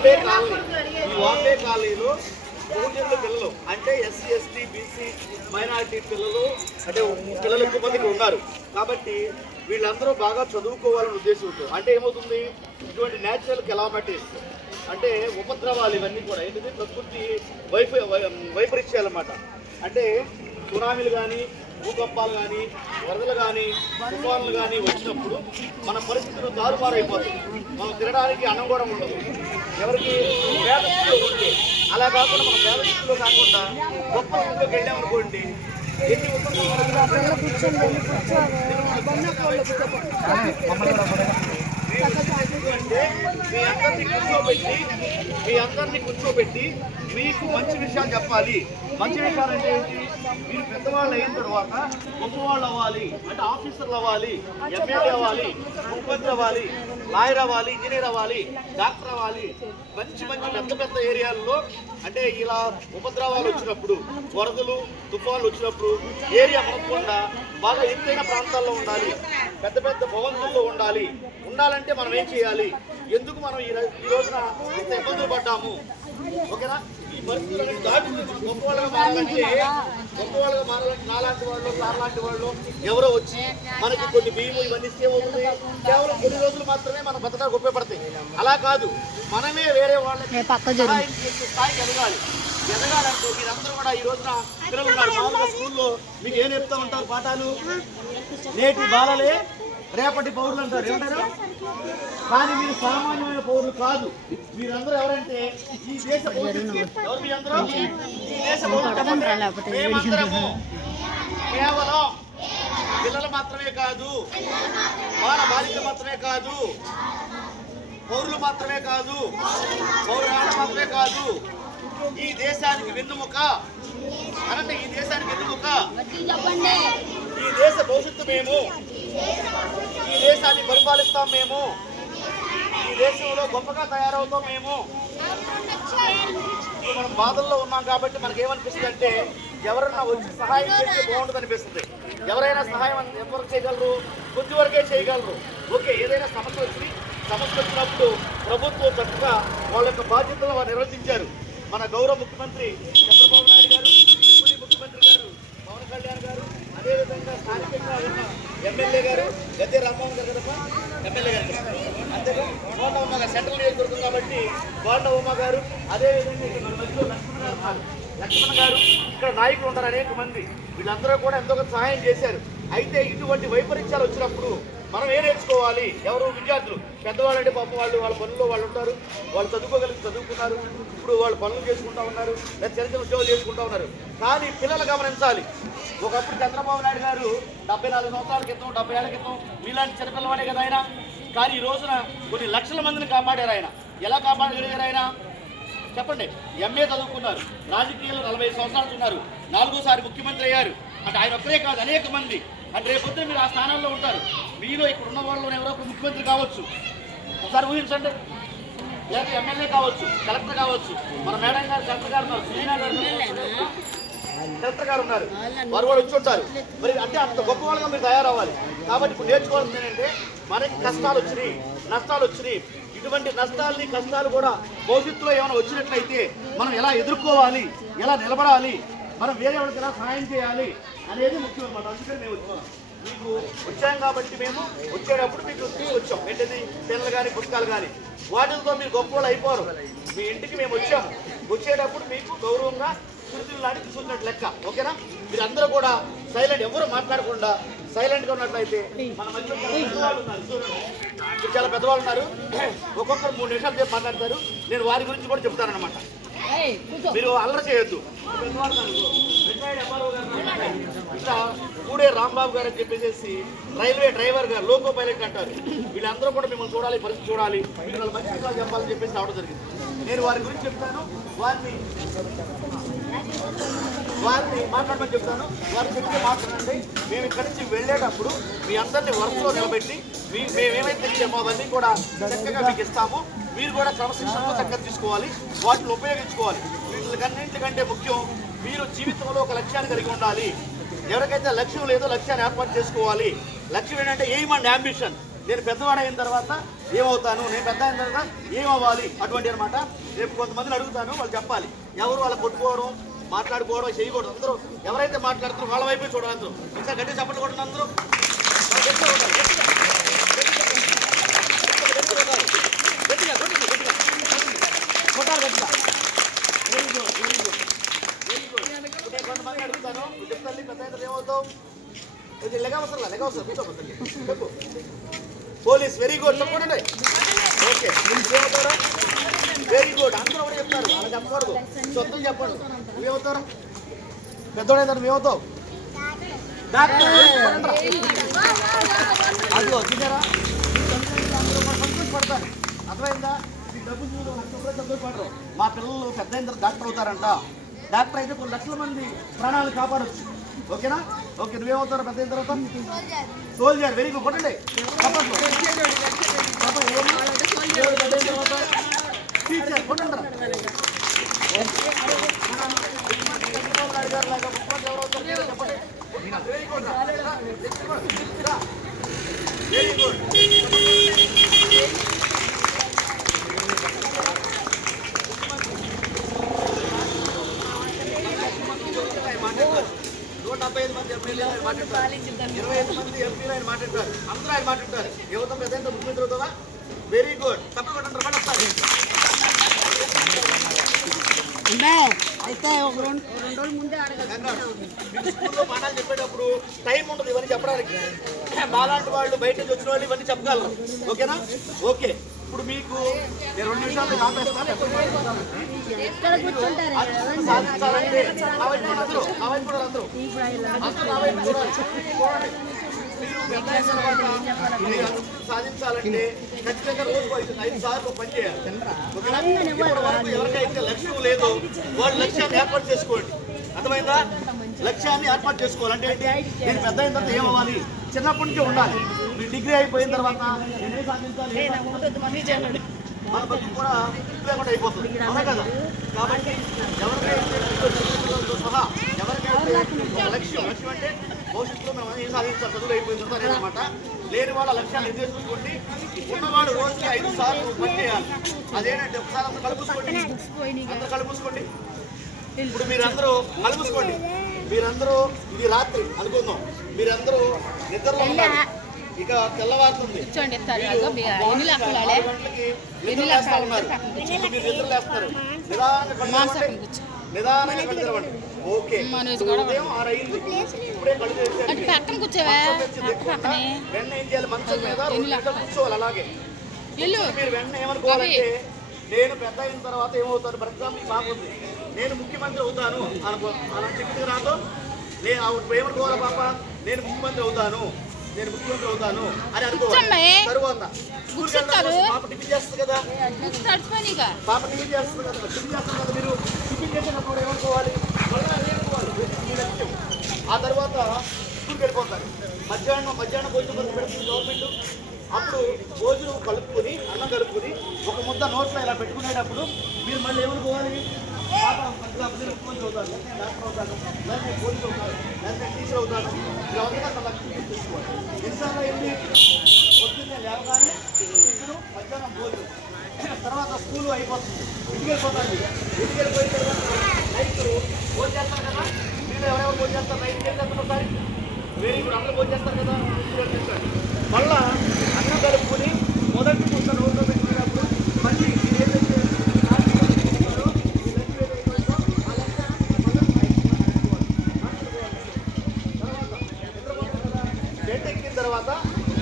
బాంబే కాలనీలో బహుజనుల పిల్లలు అంటే ఎస్సీ ఎస్టీ బీసీ మైనారిటీ పిల్లలు అంటే పిల్లలు ఎక్కువ మందికి ఉన్నారు కాబట్టి వీళ్ళందరూ బాగా చదువుకోవాలనే ఉద్దేశంతో అంటే ఏమవుతుంది ఇటువంటి న్యాచురల్ కెలామిటీస్ అంటే ఉపద్రవాలు ఇవన్నీ కూడా ఏంటంటే ప్రకృతి వైపరీత్యాలన్నమాట అంటే సునామీలు కానీ భూకంపాలు కానీ వరదలు కానీ తుఫాన్లు కానీ వచ్చినప్పుడు మన పరిస్థితులు తారుమారైపోతాయి. మనం తినడానికి అన్నం కూడా ఉండదు. ఎవరికి పేద స్థితిలో ఉంటే అలా కాకుండా మనం పేద స్థితిలో కాకుండా గొప్ప స్థితిలోకి వెళ్ళామనుకోండి ఎన్ని మీ అందరినీ కూర్చోబెట్టి మీకు మంచి విషయాలు చెప్పాలి. మంచి విషయాలు అంటే ఏంటి? మీరు పెద్దవాళ్ళు అయిన తర్వాత గొప్పవాళ్ళు అవ్వాలి అంటే ఆఫీసర్లు అవ్వాలి, ఎమ్మెల్యే అవ్వాలి, ముఖ్యమంత్రి అవ్వాలి, లాయర్ అవ్వాలి, ఇంజనీర్ అవ్వాలి, డాక్టర్ అవ్వాలి. మంచి మంచి పెద్ద పెద్ద ఏరియాల్లో అంటే ఇలా ఉపద్రవాలు వచ్చినప్పుడు వరదలు తుఫాన్లు వచ్చినప్పుడు ఏరియా మనకుండా బాగా ఎత్తైన ప్రాంతాల్లో ఉండాలి, పెద్ద పెద్ద భవంతుల్లో ఉండాలంటే మనం ఏం చేయాలి? ఎందుకు మనం ఈ రోజున ఇంత ఇబ్బందులు పడ్డాము? ఓకేనా? ఈ పరిస్థితులను దాటి గొప్పవాళ్ళగా మారాలంటే నాలాంటి వాళ్ళు సార్ లాంటి వాళ్ళు ఎవరో వచ్చి మనకి కొన్ని బియ్యము ఇవన్నీ ఇస్తే అవుతుంది. కేవలం కొన్ని రోజులు మాత్రమే మన బతకాలకు ఉపయోగపడతాయి. అలా కాదు, మనమే వేరే వాళ్ళకి సహాయం చేసే స్థాయికి ఎదగాలంటే మీరందరూ కూడా ఈ రోజున పిల్లలు ఉన్నారు. మామూలుగా స్కూల్లో మీకు ఏం చెప్తా ఉంటారు పాఠాలు? నేటి బాలలే రేపటి పౌరులు అంటారు. ఏమంటారు? కానీ మీరు సామాన్యమైన పౌరులు కాదు. మీరందరూ ఎవరంటే ఈ దేశ పౌరులు. ఎవరు మీరందరూ? ఈ దేశ పౌరులు. మేమందరము కేవలం పిల్లలు మాత్రమే కాదు, బాలికలు మాత్రమే కాదు, పౌరులు మాత్రమే కాదు, పౌరాలు మాత్రమే కాదు, ఈ దేశానికి వెన్నుముక అనంటే ఈ దేశానికి వెన్నుముక, ఈ దేశ భవిష్యత్తు మేము, ఈ దేశాన్ని పరిపాలిస్తాం మేము, ఈ దేశంలో గొప్పగా తయారవుతాం మేము. మనం బాధల్లో ఉన్నాం కాబట్టి మనకి ఏమనిపిస్తుంది అంటే ఎవరన్నా వచ్చి సహాయం చేస్తే బాగుంటుంది అనిపిస్తుంది. ఎవరైనా సహాయం ఎవరు చేయగలరు? కొద్ది వరకే చేయగలరు. ఓకే, ఏదైనా సమస్య వచ్చినప్పుడు ప్రభుత్వం చక్కగా వాళ్ళ యొక్క బాధ్యతలు వారు నిర్వర్తించారు. మన గౌరవ ముఖ్యమంత్రి చంద్రబాబు నాయుడు గారు, డిప్యూటీ ముఖ్యమంత్రి గారు పవన్ కళ్యాణ్ గారు, అదేవిధంగా స్థానికంగా ఉన్న ఎమ్మెల్యే గారు గద్దె రామ్మోహన్ గారు కదా, ఎమ్మెల్యే గారు అంతేగా గోండ ఉమ్మ గారు, సెంట్రల్ నియోజకవర్గం కాబట్టి గోండ ఉమ్మ గారు, అదేవిధంగా ఇక్కడ మన మధ్యలో లక్ష్మణ్ గారు, ఇక్కడ నాయకులు ఉంటారు అనేక మంది. వీళ్ళందరూ కూడా ఎంతో కొంత సహాయం చేశారు. అయితే ఇటువంటి వైపరీత్యాలు వచ్చినప్పుడు మనం ఏం నేర్చుకోవాలి? ఎవరు? విద్యార్థులు. పెద్దవాళ్ళు అంటే పాపం వాళ్ళ పనుల్లో వాళ్ళు ఉంటారు, వాళ్ళు చదువుకున్నారు, ఇప్పుడు వాళ్ళు పనులు చేసుకుంటూ ఉన్నారు, లేదా చిన్న చిన్న ఉద్యోగాలు చేసుకుంటూ ఉన్నారు. కానీ పిల్లలు గమనించాలి. ఒకప్పుడు చంద్రబాబు నాయుడు గారు 74 సంవత్సరాల క్రితం 70 ఏళ్ల క్రితం మీలాంటి చిన్నపిల్లవాడే కదా ఆయన. కానీ ఈ రోజున కొన్ని లక్షల మందిని కాపాడారు ఆయన. ఎలా కాపాడగలిగారు ఆయన? చెప్పండి. ఎంఏ చదువుకున్నారు, రాజకీయాల్లో 45 సంవత్సరాలు ఉన్నారు, 4వ ముఖ్యమంత్రి అయ్యారు. అంటే ఆయన ఒక్కరే కాదు, అనేక మంది. అంటే రేపొద్దున మీరు ఆ స్థానంలో ఉంటారు. మీలో ఇక్కడ ఉన్న వాళ్ళు ఎవరో ఒక ముఖ్యమంత్రి కావచ్చు. ఒకసారి ఊహించండి. లేదా ఎమ్మెల్యే కావచ్చు, కలెక్టర్ కావచ్చు. మన మేడం గారు కలెక్టర్ గారు ఉన్నారు, సునీనా గారు కలెక్టర్ గారు ఉన్నారు, వారు కూడా వచ్చి ఉంటారు. మరి అంటే అంత గొప్ప వాళ్ళగా మీరు తయారవ్వాలి. కాబట్టి ఇప్పుడు నేర్చుకోవాల్సింది ఏంటంటే మనకి కష్టాలు వచ్చినాయి, నష్టాలు వచ్చినాయి. ఇటువంటి నష్టాలని కష్టాలు కూడా భవిష్యత్తులో ఏమైనా వచ్చినట్లయితే మనం ఎలా ఎదుర్కోవాలి, ఎలా నిలబడాలి, మనం వేరే వాళ్ళకి ఎలా సహాయం చేయాలి అనేది ముఖ్యం అన్నమాట. అందుకని మేము మీకు వచ్చాం కాబట్టి మేము వచ్చేటప్పుడు మీకు తీసుకొచ్చాం. ఏంటది? పెన్నులు కానీ పుస్తకాలు కానీ వాటితో మీరు గొప్ప వాళ్ళు అయిపోరు. మీ ఇంటికి మేము వచ్చేటప్పుడు మీకు గౌరవంగా స్మృతులు లాంటి తీసుకున్నట్టు లెక్క. ఓకేనా? మీరందరూ కూడా సైలెంట్, ఎవరు మాట్లాడకుండా సైలెంట్గా ఉన్నట్లయితే మన మధ్యలో చాలా పెద్దవాళ్ళు ఉన్నారు. ఒక్కొక్కరు 3 నిమిషాలు చెప్పి మాట్లాడతారు. నేను వారి గురించి కూడా చెప్తానన్నమాట. మీరు అల్లరి చేయొద్దు. ఇట్లా కూడే రాంబాబు గారు అని చెప్పేసి రైల్వే డ్రైవర్ గారు, లోకో పైలట్ అంటారు. వీళ్ళందరూ కూడా మిమ్మల్ని చూడాలి, పరిస్థితి చూడాలి, మిమ్మల్ని మంచి విషయాలు చెప్పాలని చెప్పేసి రావడం జరిగింది. నేను వారి గురించి చెప్తాను, వారిని మాట్లాడమని చెప్తాను. వారు చెప్తే మాట్లాడండి. మేము ఇక్కడి నుంచి వెళ్ళేటప్పుడు మీ అందరినీ వరుసలో నిలబెట్టి మేమేమైతే ఇచ్చామో అవన్నీ కూడా చక్కగా మీకు ఇస్తాము. మీరు కూడా క్రమశిక్షణతో చక్కగా తీసుకోవాలి, వాటిని ఉపయోగించుకోవాలి. వీటికన్నింటికంటే ముఖ్యం మీరు జీవితంలో ఒక లక్ష్యాన్ని కలిగి ఉండాలి. ఎవరికైతే లక్ష్యం లేదో లక్ష్యాన్ని ఏర్పాటు చేసుకోవాలి. లక్ష్యం ఏంటంటే ఎయిమ్ అండ్ అంబిషన్. నేను పెద్దవాడైన తర్వాత ఏమవుతాను, నేను పెద్ద అయిన తర్వాత ఏమవ్వాలి, అటువంటి అనమాట. రేపు కొంతమందిని అడుగుతాను, వాళ్ళు చెప్పాలి. ఎవరు వాళ్ళ కొట్టుకోవడం, మాట్లాడుకోవడం చేయకూడదు. అందరూ ఎవరైతే మాట్లాడుతారో వాళ్ళ వైపే చూడాలి. అందరూ ఒకసారి గట్టి చప్పట్లు కొట్టండి. అందరూ కొంతమంది అడుగుతాను, చెప్తాను పెద్ద అయిన ఏమవుతావు, లెగవసరం చెప్పు. పోలీస్, వెరీ గుడ్, చెప్పండి. ఓకే, ఏమవుతారా? వెరీ గుడ్, అందరూ కూడా చెప్తారు, అలా చెప్పకూడదు, సొంతం చెప్పండి. నువ్వేమవుతారా? పెద్దోడైనా నువ్వేమవుతావు? డాక్టర్. అదిగో చూసారా, అందరూ కూడా సంతోషపడతారు. అర్థమైందా? మీ డబ్బు చూడు, కూడా సంతోషపడరు. మా పిల్లలు పెద్ద అయిన తర్వాత డాక్టర్ అవుతారంట. డాక్టర్ అయితే కొన్ని లక్షల మంది ప్రాణాలు కాపాడచ్చు. ఓకేనా? ఓకే, నువ్వేమవుతారు పెద్ద అయిన తర్వాత? సోల్జర్, వెరీ గుడ్, కొట్టండి. టీచర్, కొట్టండి. Very good. మంది ఎమ్మెల్యేలు ఆయన మాట్లాడతారు, 25 మంది ఎంపీలు ఆయన మాట్లాడతారు, అందరూ ఆయన మాట్లాడతారు. యువత పెద్ద ముఖ్యమంత్రి అవుతావా? వెరీ గుడ్, తప్పకుండా అయితే ఒక రెండు రోజుల ముందే స్కూల్లో పాఠాలు చెప్పేటప్పుడు టైం ఉండదు ఇవన్నీ చెప్పడానికి. మాలాంటి వాళ్ళు బయట నుంచి వచ్చిన వాళ్ళు ఇవన్నీ చెప్పగలరు. ఓకేనా? ఓకే, ఇప్పుడు మీకు నేను 2 నిమిషాలు ఆపేస్తాను. సాధించాలంటే నా వైపు అందరూ సాధించాలంటే ఖచ్చితంగా రోజు 5 సార్లు పని చేయాలి. ఇప్పటి వరకు ఎవరికైతే లక్ష్యం లేదో వాళ్ళు లక్ష్యాన్ని ఏర్పాటు చేసుకోండి. అర్థమైందా? లక్ష్యాన్ని ఏర్పాటు చేసుకోవాలంటే ఏంటి? నేను పెద్ద అయిన తర్వాత ఏమవ్వాలి, చిన్నప్పటి నుంచి ఉండాలి. మీ డిగ్రీ అయిపోయిన తర్వాత నేనే సాధించాలి, మన బతుకు కూడా లేకుండా అయిపోతుంది. అవునా కదా? కాబట్టి ఎవరికైతే సహా ఎవరికైతే లక్ష్యం అంటే భవిష్యత్తులో మేము ఏం సాధించాలి, చదువులు అయిపోయిన తర్వాత అనమాట. లేని వాళ్ళ లక్ష్యాలు నిర్దేశించుకోండి. ఉన్నవాడు రోజుకి 5 సార్లు పని చేయాలి. అదేంటంటే ఒకసారి అందరూ కలుపుకోండి. ఇప్పుడు మీరందరూ కలుపుకోండి. మీరందరూ ఇది రాత్రి అనుకుందాం, మీరందరూ నిద్రలో ఉన్నారు. ఇక తెల్లవారుతుంది, 6 గంటలకి నిద్రలేస్తా ఉన్నారు. మీరు నిద్రలేస్తారు, నిదానంగా కళ్ళు తెరవండి. ఓకే, ఉదయం 6 అయింది, ఇప్పుడే కళ్ళు వెన్న ఏం చేయాలి, మంచం మీద కూర్చోవాలి. అలాగే మీరు వెన్న ఏమనుకోవాలంటే నేను పెద్ద అయిన తర్వాత ఏమవుతాను, ఫర్ ఎగ్జాంపుల్ బాగుంది, నేను ముఖ్యమంత్రి అవుతాను అలా చెప్పింది నాతో. నేను ఏమనుకోవాలి, పాప నేను ముఖ్యమంత్రి అవుతాను అని అనుకోవాలి. తరువాత పాప టిఫిన్ చేస్తుంది కదా, మీరు టిఫిన్ చేసినప్పుడు ఏమనుకోవాలి, ఆ తర్వాత స్కూల్కి వెళ్ళిపోతారు. మధ్యాహ్నం భోజనం పెడుతుంది గవర్నమెంట్. అప్పుడు భోజనం కలుపుకొని, అన్నం కలుపుకొని ఒక ముద్ద నోట్లో ఇలా పెట్టుకునేటప్పుడు మీరు మళ్ళీ ఏమనుకోవాలి, ముఖ్యమంత్రి అవుతాను, లేకపోతే డాక్టర్ అవుతాను, లేకపోతే పోలీసు అవుతాను, లేకపోతే టీచర్ అవుతాను. ఇలా వందగా లక్ష్యం తీసుకోవాలి. ఎన్నిసార్లు అయింది, పొద్దున్నే లేవగానే ఇప్పుడు మధ్యాహ్నం భోజనం, తర్వాత స్కూల్ అయిపోతుంది, ఇంటికి వెళ్ళిపోతాను. ఇంటికి వెళ్ళిపోయిన తర్వాత నైట్ భోజనం చేస్తారు కదా. మీరు ఎవరెవరు భోజనం చేస్తారు, నైట్ చేస్తారు ఒకసారి. వెరీ గుడ్, అందరూ భోజనం చేస్తారు కదా. మళ్ళా అన్నం కలుపుకొని మొదటి పుస్తకం నోట్లో పెట్టుకునేటప్పుడు మళ్ళీ ఏదైతే బెడ్ ఎక్కిన తర్వాత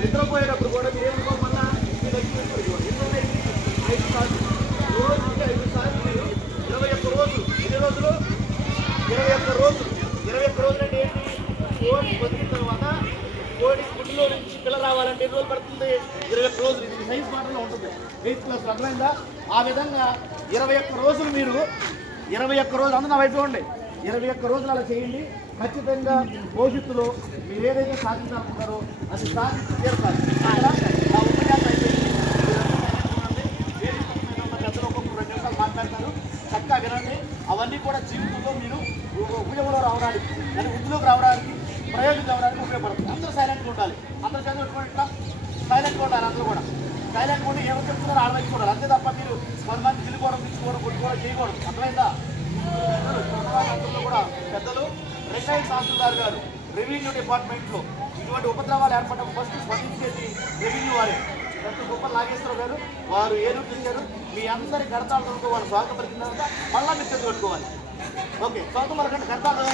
నిద్రపోయేటప్పుడు కూడా మీరు ఏమనుకోమన్నా మీ లక్ష్యం 5 సార్లు, రోజుకి 5 సార్లు మీరు 21 రోజులు. ఎన్ని రోజులు? 21 రోజులు. 21 రోజులు అంటే ఏంటి? కోడి బతికిన తర్వాత కోడి గుడ్లో నుంచి పిల్ల రావాలంటే ఎన్ని రోజులు పడుతుంది? 21 రోజులు. ఇది సైన్స్ మాటలో ఉంటుంది, 8th క్లాస్. అర్థమైందా? ఆ విధంగా 21 రోజులు మీరు 21 రోజులు అందరూ నా వైపు ఉండే 21 రోజులు అలా చేయండి. ఖచ్చితంగా భవిష్యత్తులో మీరు ఏదైతే సాధించాలనుకుంటారో అది సాధించి తీరుతారు. ఆ ఉపన్యాసం అయిపోయింది. పెద్దలు ఒక్కొక్క 2 నిమిషాలు మాట్లాడతారు, చక్కగా వినండి. అవన్నీ కూడా జీవితంలో మీరు ఉపయోగంలో రావడానికి, దాని వృద్ధిలోకి రావడానికి, ప్రయోజనం రావడానికి ఉపయోగపడుతుంది. అందరూ సైలెంట్గా ఉండాలి. అందరూ చదువుకుంటా సైలెంట్గా ఉండాలి. అందరూ కూడా సైలెంట్ ఉండి ఏమో చెప్తున్నారో ఆడవచ్చు చూడాలి, అంతే తప్ప మీరు కొంతమంది తిరుగుకోవడం తెచ్చుకోవడం కొట్టుకోవడం చేయకూడదు. అర్థమైందా? అందరిలో కూడా పెద్దలు రిటైర్డ్ తహసీల్దార్ గారు రెవెన్యూ డిపార్ట్మెంట్లో ఇటువంటి ఉపద్రవాలు ఏర్పడడం ఫస్ట్ స్పందించేది రెవెన్యూ వారే. డాక్టర్ గొప్ప నాగేశ్వరరావు గారు వారు ఏలూరు తెచ్చారు. మీ అందరి కడతాలతో వాళ్ళు స్వాగతం పలికిన తర్వాత మళ్ళా మీరు చేసి కట్టుకోవాలి. ఓకే, స్వాగతం పలకండి, కడతాలు